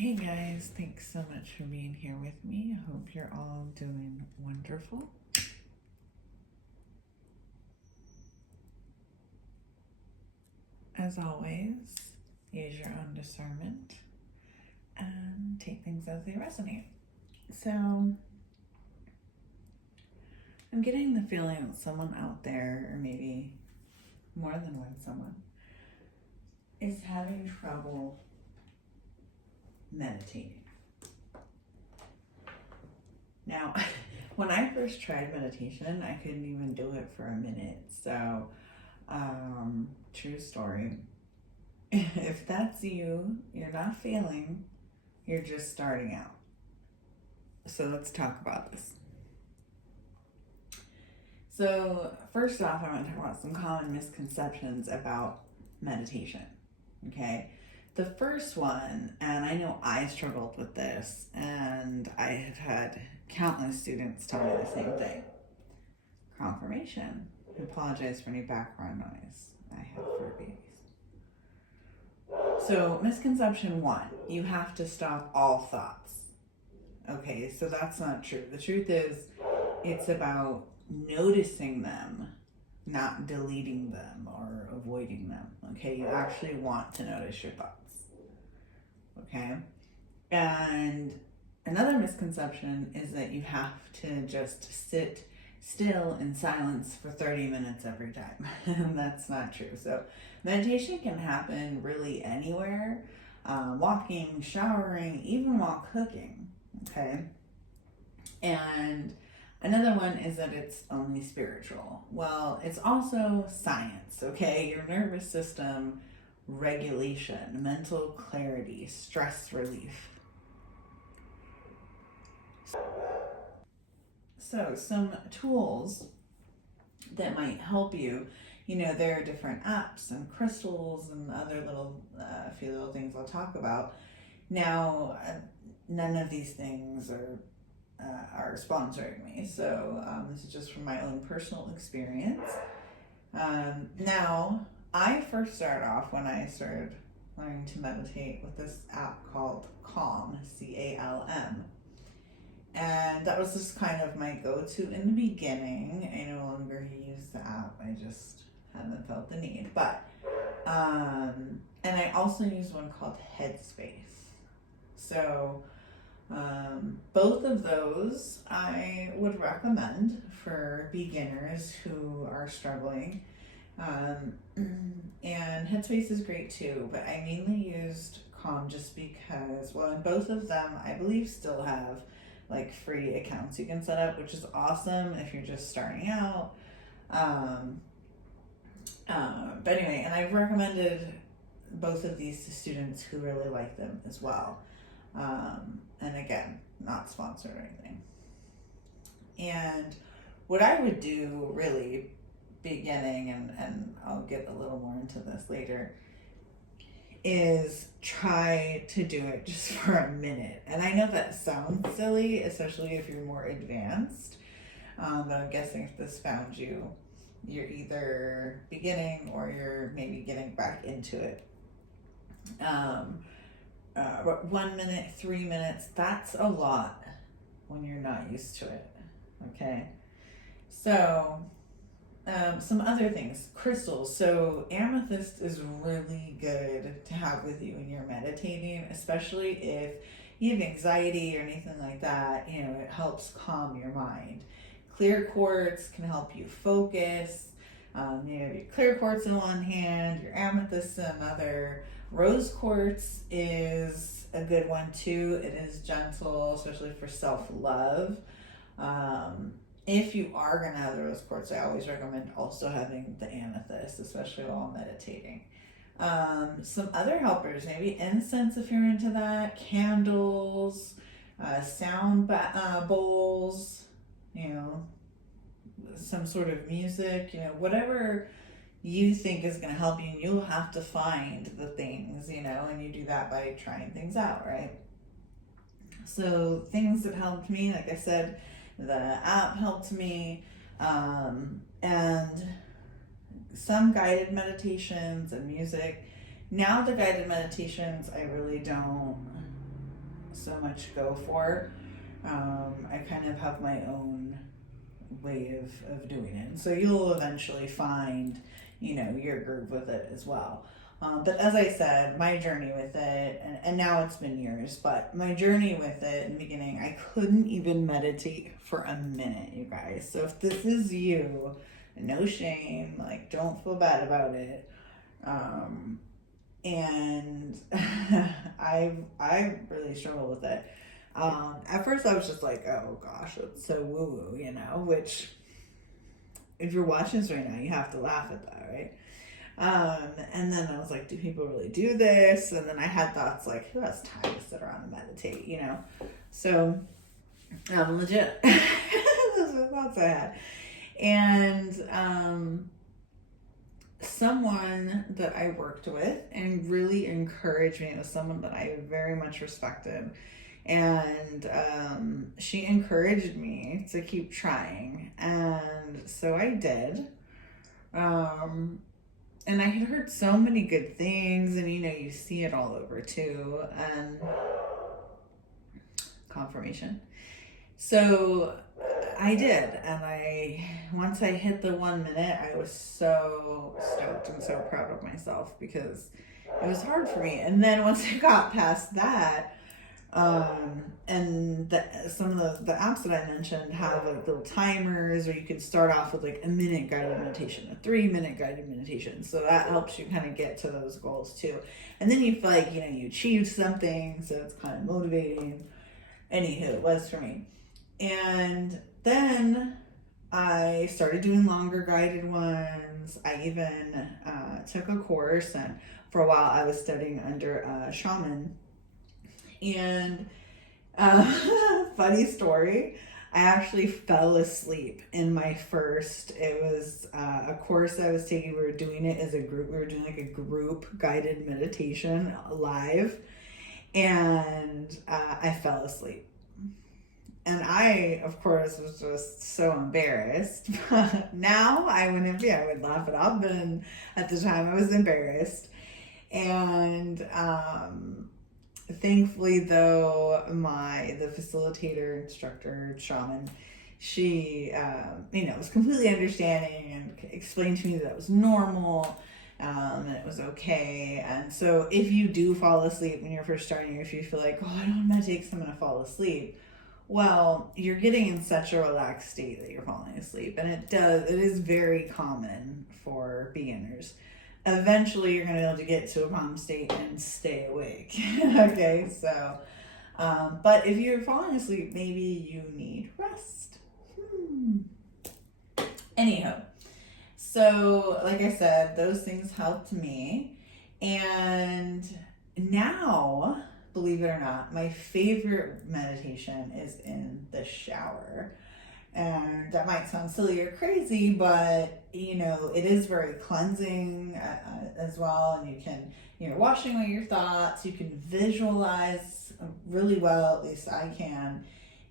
Hey guys, thanks so much for being here with me. I hope you're all doing wonderful. As always, use your own discernment and take things as they resonate. So, I'm getting the feeling that someone out there, or maybe more than one someone, is having trouble meditating. Now, when I first tried meditation, I couldn't even do it for a minute. So, true story. If that's you, you're not failing, you're just starting out. So, let's talk about this. So, first off, I want to talk about some common misconceptions about meditation. Okay. The first one, and I know I struggled with this, and I have had countless students tell me the same thing. Confirmation. I apologize for any background noise. I have fur babies. So, misconception one, you have to stop all thoughts. Okay, so that's not true. The truth is, it's about noticing them, not deleting them or avoiding them. Okay, you actually want to notice your thoughts. Okay, and another misconception is that you have to just sit still in silence for 30 minutes every time. And that's not true. So meditation can happen really anywhere, walking, showering, even while cooking. Okay, and another one is that it's only spiritual. Well, it's also science. Okay, your nervous system regulation, mental clarity, stress relief. So, some tools that might help you, there are different apps and crystals and other few little things I'll talk about. Now, none of these things are sponsoring me, so this is just from my own personal experience. Now, I first started off when I started learning to meditate with this app called Calm, CALM. And that was just kind of my go-to in the beginning. I no longer use the app. I just haven't felt the need. But, and I also use one called Headspace. So, both of those I would recommend for beginners who are struggling. And Headspace is great too, but I mainly used Calm just because, well, in both of them, I believe still have like free accounts you can set up, which is awesome if you're just starting out. But anyway, and I've recommended both of these to students who really like them as well. And again, not sponsored or anything. And what I would do really beginning, and I'll get a little more into this later, is try to do it just for a minute. And I know that sounds silly, especially if you're more advanced, but I'm guessing if this found you, you're either beginning or you're maybe getting back into it. 1 minute, 3 minutes, that's a lot when you're not used to it. Okay, so some other things, crystals. So amethyst is really good to have with you when you're meditating, especially if you have anxiety or anything like that. It helps calm your mind. Clear quartz can help you focus. You have your clear quartz in one hand, your amethyst in another. Rose quartz is a good one too. It is gentle, especially for self-love. If you are going to have the rose quartz, I always recommend also having the amethyst, especially while meditating. Some other helpers, maybe incense if you're into that, candles, sound bowls, some sort of music, whatever you think is going to help you. You'll have to find the things, and you do that by trying things out, right? So things that helped me, like I said, the app helped me, and some guided meditations and music. Now the guided meditations I really don't so much go for. I kind of have my own way of doing it. And so you'll eventually find, your groove with it as well. But as I said, my journey with it, and now it's been years, but my journey with it in the beginning, I couldn't even meditate for a minute, you guys. So if this is you, no shame, like don't feel bad about it. And I really struggle with it. At first I was just like, oh gosh, it's so woo-woo, which if you're watching this right now, you have to laugh at that, right? And then I was like, do people really do this? And then I had thoughts like, who has time to sit around and meditate, So, legit, those were thoughts I had. And, someone that I worked with and really encouraged me, it was someone that I very much respected. And she encouraged me to keep trying. And so I did. And I had heard so many good things, and you see it all over too. And confirmation. So I did, and once I hit the 1 minute, I was so stoked and so proud of myself because it was hard for me. And then once I got past that, and some of the apps that I mentioned have like little timers, or you can start off with like a minute guided meditation, a 3-minute guided meditation. So that helps you kind of get to those goals too. And then you feel like, you achieved something, so it's kind of motivating. Anywho, it was for me. And then I started doing longer guided ones. I even took a course, and for a while I was studying under a shaman. And funny story, I actually fell asleep in my first, it was a course I was taking. We were doing it as a group. We were doing like a group guided meditation live, and I fell asleep. And I, of course, was just so embarrassed. Now I wouldn't be, I would laugh it off, but at the time I was embarrassed. And thankfully, though, the facilitator, instructor, shaman, she, was completely understanding and explained to me that it was normal, and it was okay. And so if you do fall asleep when you're first starting, or if you feel like, oh, I don't want to meditate because I'm going to fall asleep, well, you're getting in such a relaxed state that you're falling asleep. And it is very common for beginners. Eventually you're going to be able to get to a calm state and stay awake. Okay, so, but if you're falling asleep, maybe you need rest. Anyhow, so like I said, those things helped me. And now, believe it or not, my favorite meditation is in the shower. And that might sound silly or crazy, but it is very cleansing as well. And you can, washing away your thoughts. You can visualize really well, at least I can.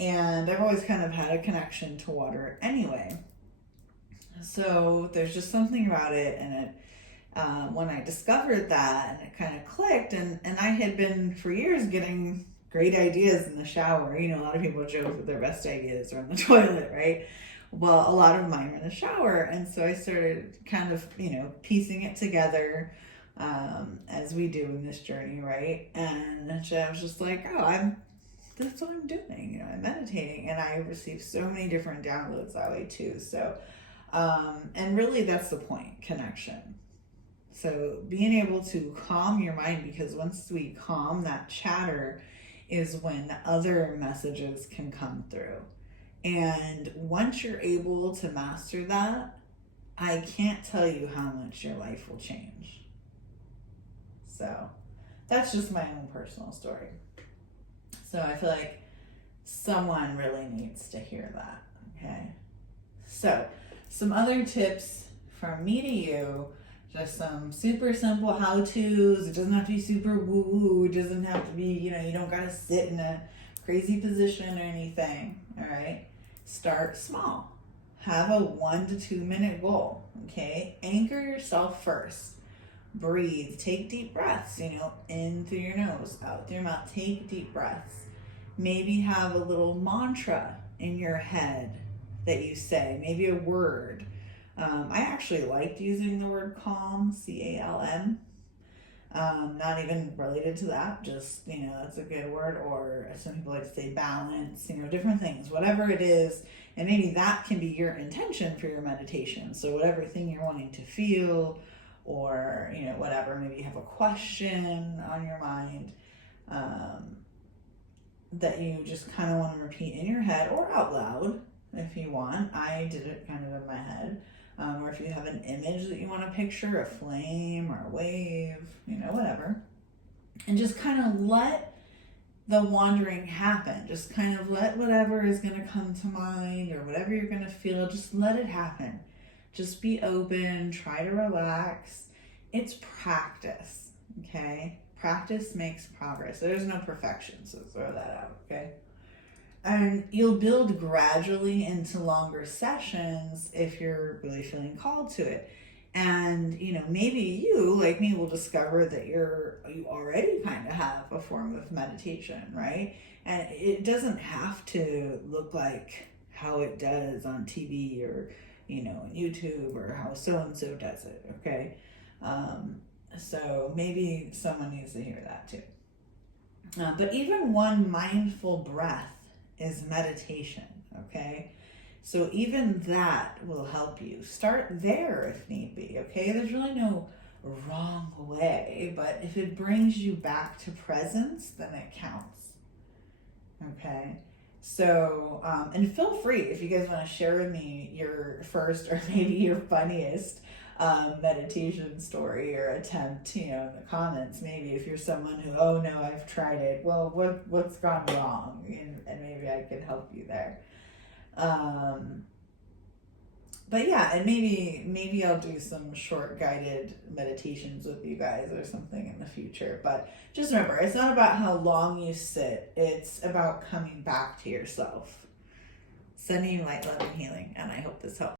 And I've always kind of had a connection to water anyway. So there's just something about it. And it, when I discovered that, and it kind of clicked, and I had been for years getting great ideas in the shower. A lot of people joke that their best ideas are in the toilet, right? Well, a lot of mine were in the shower. And so I started kind of, piecing it together, as we do in this journey, right? And I was just like, that's what I'm doing. I'm meditating, and I receive so many different downloads that way too. So, and really that's the point, connection. So being able to calm your mind, because once we calm that chatter is when other messages can come through. And once you're able to master that, I can't tell you how much your life will change. So that's just my own personal story. So I feel like someone really needs to hear that, okay? So some other tips from me to you, just some super simple how-tos. It doesn't have to be super woo-woo. It doesn't have to be, you don't got to sit in a crazy position or anything, all right? Start small. Have a 1 to 2 minute goal, okay? Anchor yourself first. breathe, take deep breaths, in through your nose, out through your mouth, take deep breaths. Maybe have a little mantra in your head that you say, maybe a word. I actually liked using the word calm, CALM. Not even related to that, just, that's a good word. Or some people like to say balance, different things, whatever it is. And maybe that can be your intention for your meditation. So, whatever thing you're wanting to feel, or, whatever, maybe you have a question on your mind that you just kind of want to repeat in your head or out loud if you want. I did it kind of in my head. Or if you have an image that you want to picture, a flame or a wave, whatever. And just kind of let the wandering happen. Just kind of let whatever is going to come to mind or whatever you're going to feel, just let it happen. Just be open, try to relax. It's practice, okay? Practice makes progress. There's no perfection, so throw that out, okay? And you'll build gradually into longer sessions if you're really feeling called to it. And, maybe you, like me, will discover that you already kind of have a form of meditation, right? And it doesn't have to look like how it does on TV or, on YouTube, or how so-and-so does it, okay? So maybe someone needs to hear that too. But even one mindful breath is meditation, okay? So even that will help you. Start there if need be, okay? There's really no wrong way, but if it brings you back to presence, then it counts, okay? So, and feel free if you guys want to share with me your first or maybe your funniest meditation story or attempt, in the comments. Maybe if you're someone who, oh no, I've tried it. Well, what's gone wrong? And maybe I can help you there. But yeah, and maybe I'll do some short guided meditations with you guys or something in the future. But just remember, it's not about how long you sit. It's about coming back to yourself. Sending you light, love, and healing. And I hope this helps.